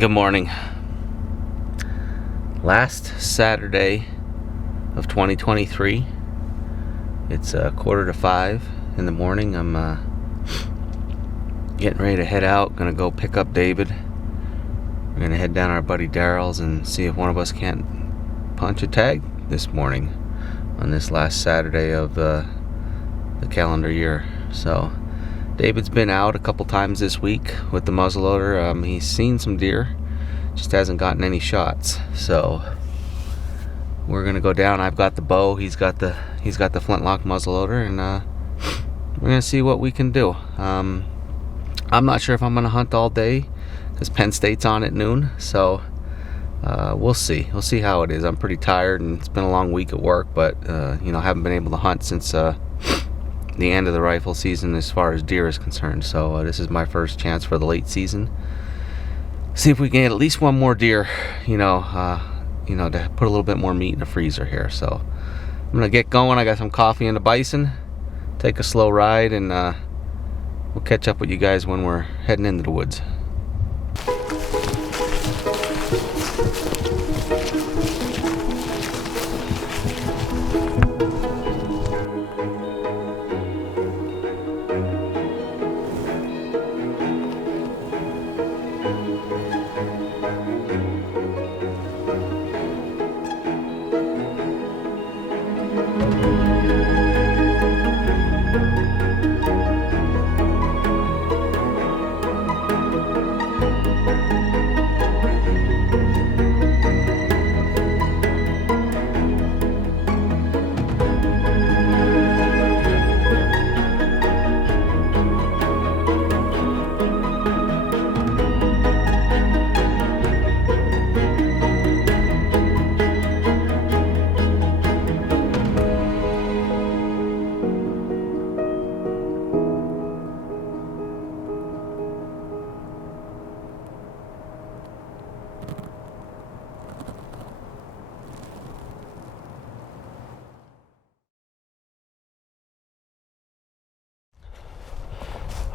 Good morning. Last Saturday of 2023. It's 4:45 in the morning. I'm getting ready to head out. Gonna go pick up David. We're gonna head down to our buddy Daryl's and see if one of us can't punch a tag this morning on this last Saturday of the calendar year. So David's been out a couple times this week with the muzzleloader. He's seen some deer, just hasn't gotten any shots. So we're gonna go down. I've got the bow. He's got the flintlock muzzleloader, and we're gonna see what we can do. I'm not sure if I'm gonna hunt all day because Penn State's on at noon. So we'll see. We'll see how it is. I'm pretty tired, and it's been a long week at work, but haven't been able to hunt since the end of the rifle season as far as deer is concerned. So this is my first chance for the late season. See if we can get at least one more deer, to put a little bit more meat in the freezer here. So I'm gonna get going. I got some coffee and a bison, take a slow ride, and we'll catch up with you guys when we're heading into the woods.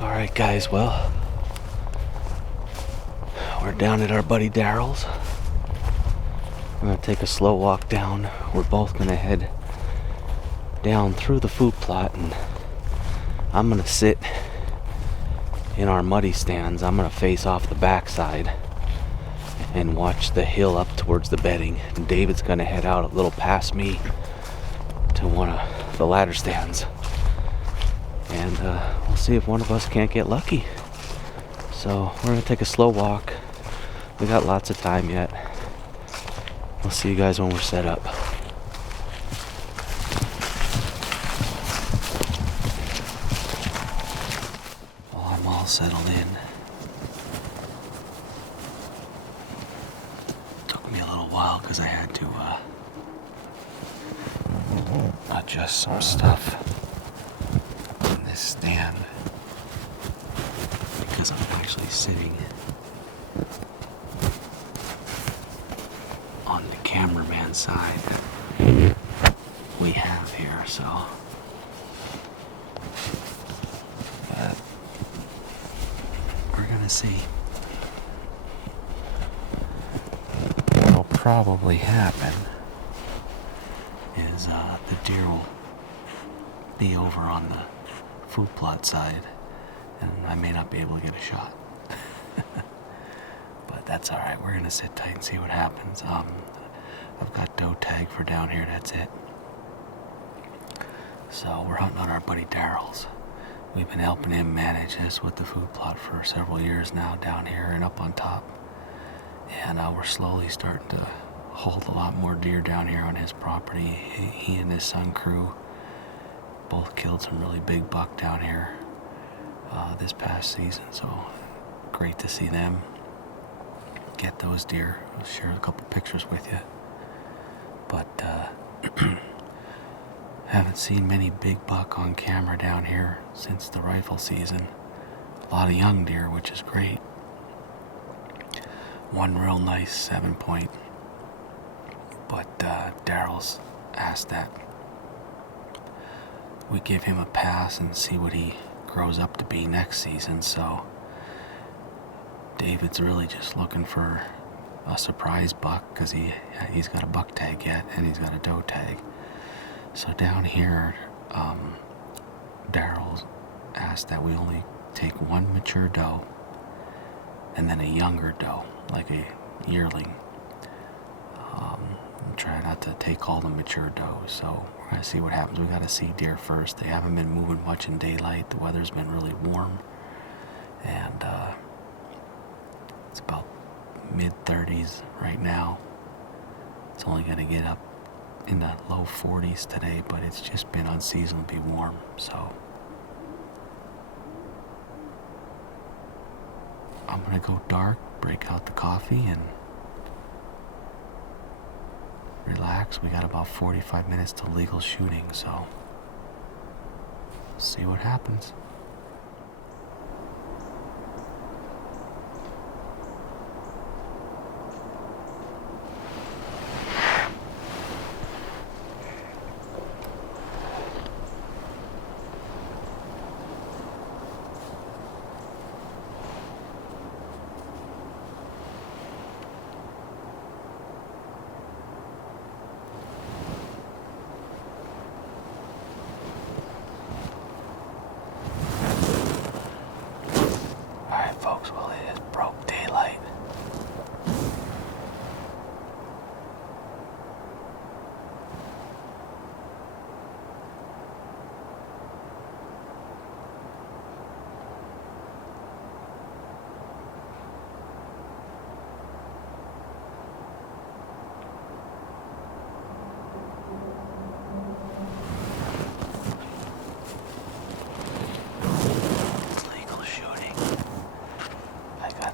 Alright guys, well, we're down at our buddy Daryl's. We're going to take a slow walk down. We're both going to head down through the food plot, and I'm going to sit in our muddy stands. I'm going to face off the backside and watch the hill up towards the bedding. And David's going to head out a little past me to one of the ladder stands. And we'll see if one of us can't get lucky. So we're gonna take a slow walk. We got lots of time yet. We'll see you guys when we're set up. Well, I'm all settled in. Took me a little while because I had to adjust some stuff this stand, because I'm actually sitting on the cameraman side we have here, so we're gonna see. What'll probably happen is the deer will be over on the food plot side, and I may not be able to get a shot. But that's alright. We're gonna sit tight and see what happens. I've got doe tag for down here, that's it. So we're hunting on our buddy Daryl's. We've been helping him manage this with the food plot for several years now down here and up on top. And we're slowly starting to hold a lot more deer down here on his property. He and his son crew both killed some really big buck down here this past season, so great to see them get those deer. I'll share a couple pictures with you. But haven't seen many big buck on camera down here since the rifle season. A lot of young deer, which is great. One real nice 7-point, but Daryl's asked that we give him a pass and see what he grows up to be next season. So David's really just looking for a surprise buck because he's got a buck tag yet and he's got a doe tag. So down here, Daryl asked that we only take one mature doe and then a younger doe, like a yearling. Try not to take all the mature does, so we're going to see what happens. We got to see deer first. They haven't been moving much in daylight. The weather's been really warm, and it's about mid-30s right now. It's only going to get up in the low 40s today, but it's just been unseasonably warm, so I'm going to go dark, break out the coffee, and relax. We got about 45 minutes to legal shooting, so see what happens. Folks, well, it is broke daylight.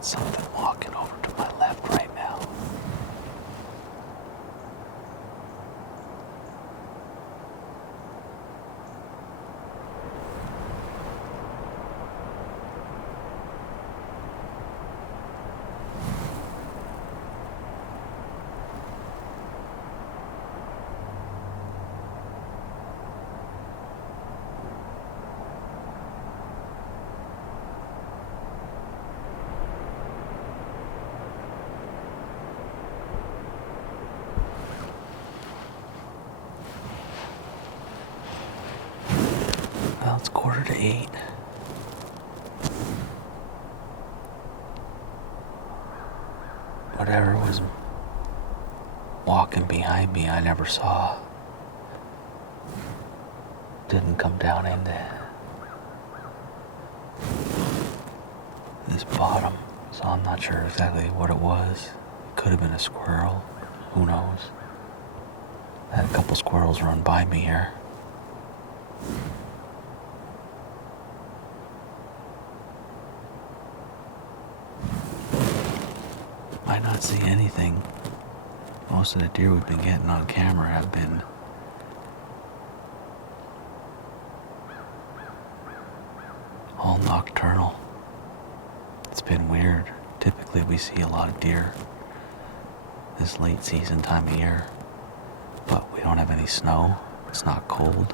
Something walking over to my left right now. Well, it's 7:45. Whatever was walking behind me, I never saw. Didn't come down into this bottom, so I'm not sure exactly what it was. It could have been a squirrel. Who knows? I had a couple squirrels run by me here. Might not see anything. Most of the deer we've been getting on camera have been all nocturnal. It's been weird. Typically we see a lot of deer this late season time of year, but we don't have any snow. It's not cold.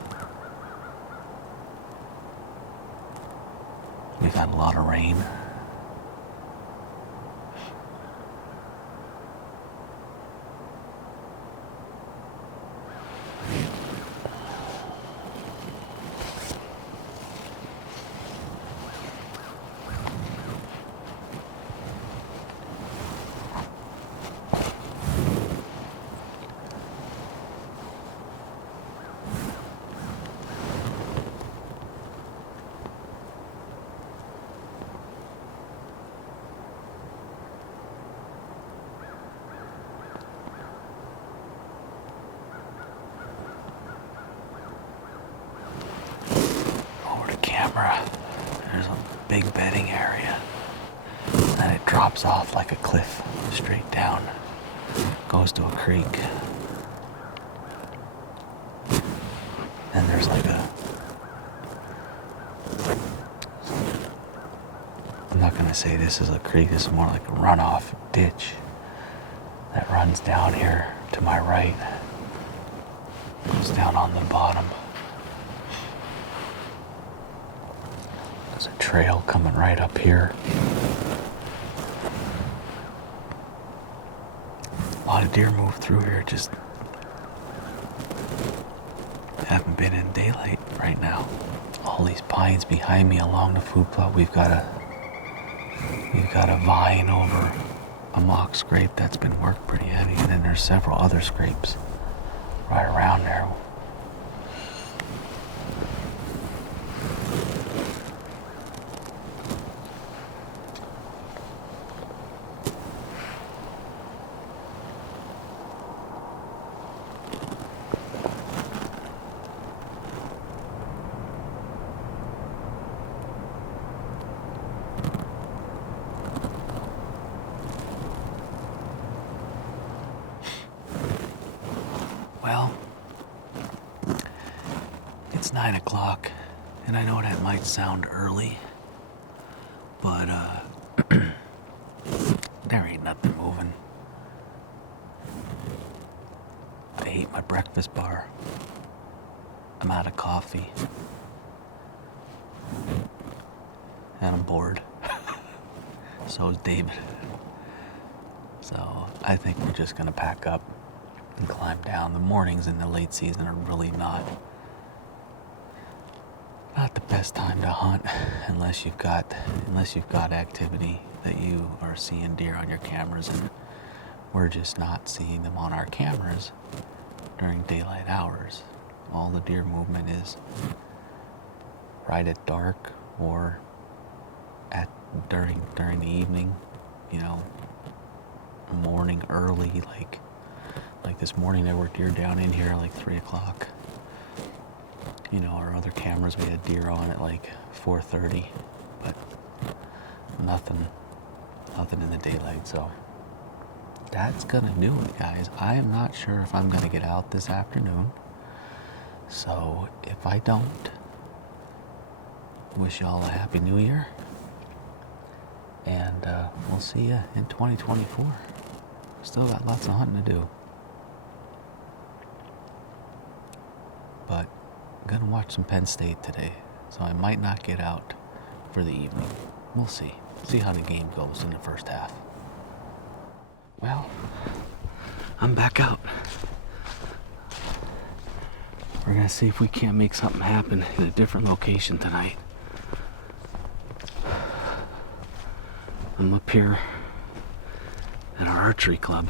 We've had a lot of rain. There's a big bedding area, and it drops off like a cliff straight down, goes to a creek. Then there's like I'm not gonna say this is a creek, this is more like a runoff ditch that runs down here to my right, goes down on the bottom. There's a trail coming right up here. deer move through here just haven't been in daylight right now. All these pines behind me along the food plot. We've got a vine over a mock scrape that's been worked pretty heavy, and then there's several other scrapes right around there. Well, it's 9 o'clock, and I know that might sound early, but there ain't nothing moving. I ate my breakfast bar. I'm out of coffee. And I'm bored. So is David. So I think we're just gonna pack up and climb down. The mornings in the late season are really not the best time to hunt unless you've got activity that you are seeing deer on your cameras, and we're just not seeing them on our cameras during daylight hours. All the deer movement is right at dark or during the evening, morning early, like this morning there were deer down in here like 3 o'clock. Our other cameras, we had deer on at like 4:30, but nothing in the daylight. So that's gonna do it, guys. I am not sure if I'm gonna get out this afternoon. So if I don't, wish y'all a happy new year, and we'll see you in 2024. Still got lots of hunting to do, but I'm gonna watch some Penn State today, so I might not get out for the evening. We'll see how the game goes in the first half. Well, I'm back out. We're gonna see if we can't make something happen in a different location tonight. I'm up here at our archery club,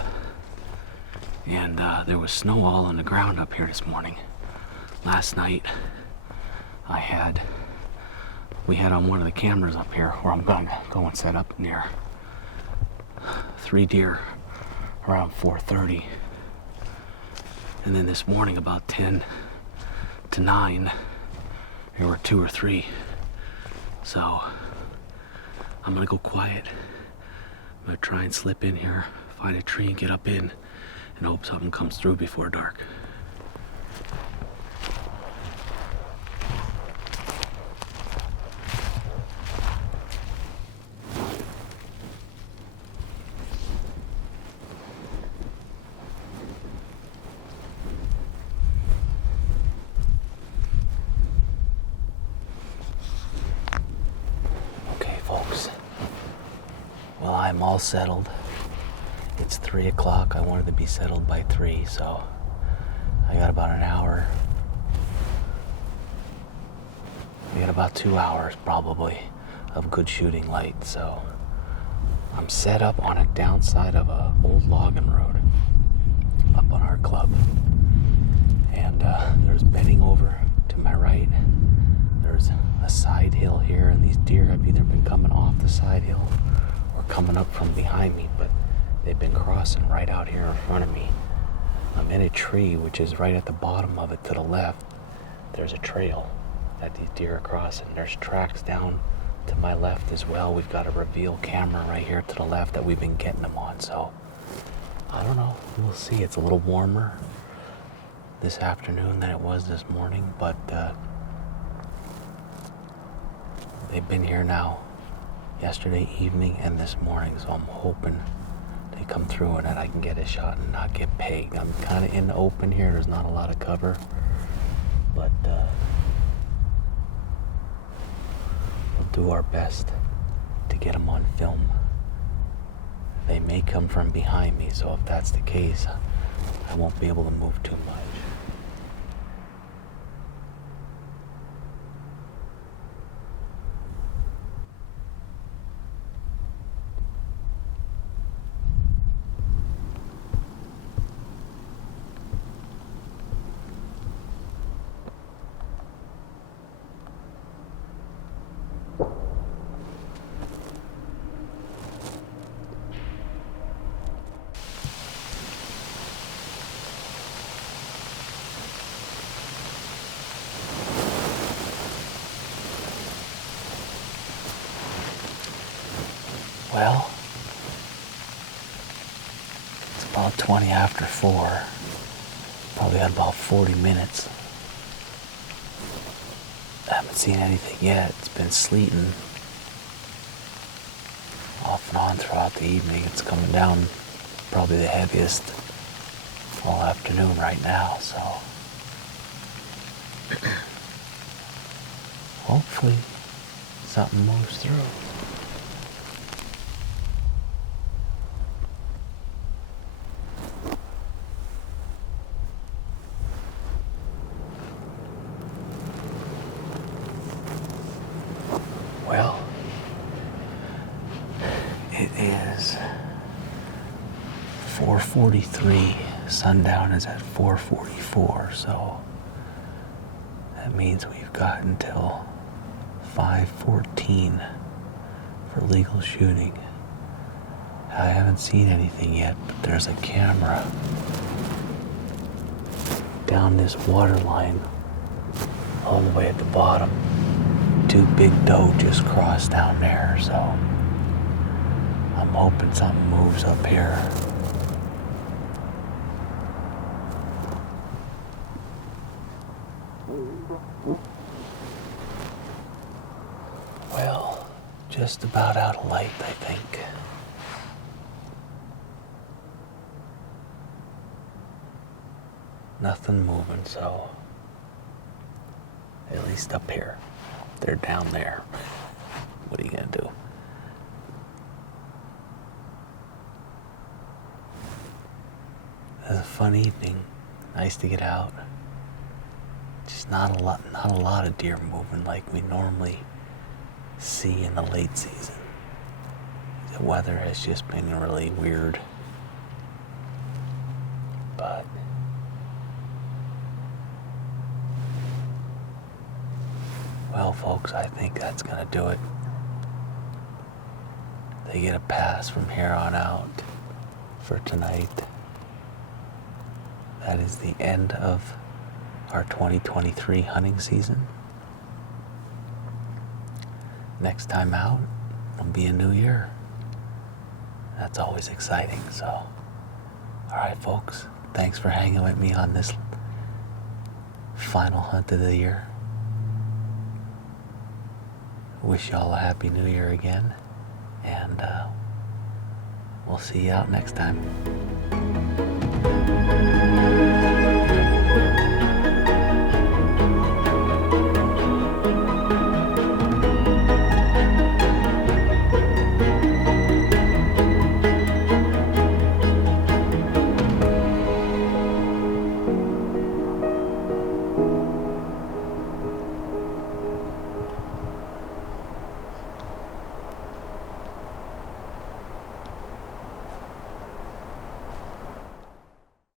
and there was snow all on the ground up here this morning. Last night we had on one of the cameras up here where I'm gonna go and set up near 3 deer around 4:30, and then this morning about 10 to 9 there were 2 or 3. So I'm gonna go quiet. I'm gonna try and slip in here, find a tree and get up in, and hope something comes through before dark. Well, I'm all settled. It's 3 o'clock. I wanted to be settled by 3, so I got about an hour. We got about 2 hours probably of good shooting light, so I'm set up on a downside of a old logging road up on our club. And there's bedding over to my right. There's a side hill here, and these deer have either been coming off the side hill or coming up from behind me, but they've been crossing right out here in front of me. I'm in a tree, which is right at the bottom of it to the left. There's a trail that these deer are crossing. There's tracks down to my left as well. We've got a reveal camera right here to the left that we've been getting them on, so I don't know. We'll see. It's a little warmer this afternoon than it was this morning, but they've been here now yesterday evening and this morning, so I'm hoping they come through and that I can get a shot and not get pegged. I'm kind of in the open here. There's not a lot of cover, but we'll do our best to get them on film. they may come from behind me, so if that's the case, I won't be able to move too much. Well, it's about 20 after 4. Probably had about 40 minutes. I haven't seen anything yet. It's been sleeting off and on throughout the evening. It's coming down probably the heaviest all afternoon right now, so hopefully something moves through. Well, it is 4:43. Sundown is at 4:44, so that means we've got until 5:14 for legal shooting. I haven't seen anything yet, but there's a camera down this water line all the way at the bottom. 2 big doe just crossed down there, so I'm hoping something moves up here. Well, just about out of light, I think. Nothing moving, so at least up here. They're down there. What are you gonna do? It was a fun evening. Nice to get out. Just not a lot of deer moving like we normally see in the late season. The weather has just been really weird. But well, folks, I think that's gonna do it. They get a pass from here on out for tonight. That is the end of our 2023 hunting season. Next time out, it'll be a new year. That's always exciting, so. All right, folks, thanks for hanging with me on this final hunt of the year. Wish y'all a happy new year again, and we'll see you out next time.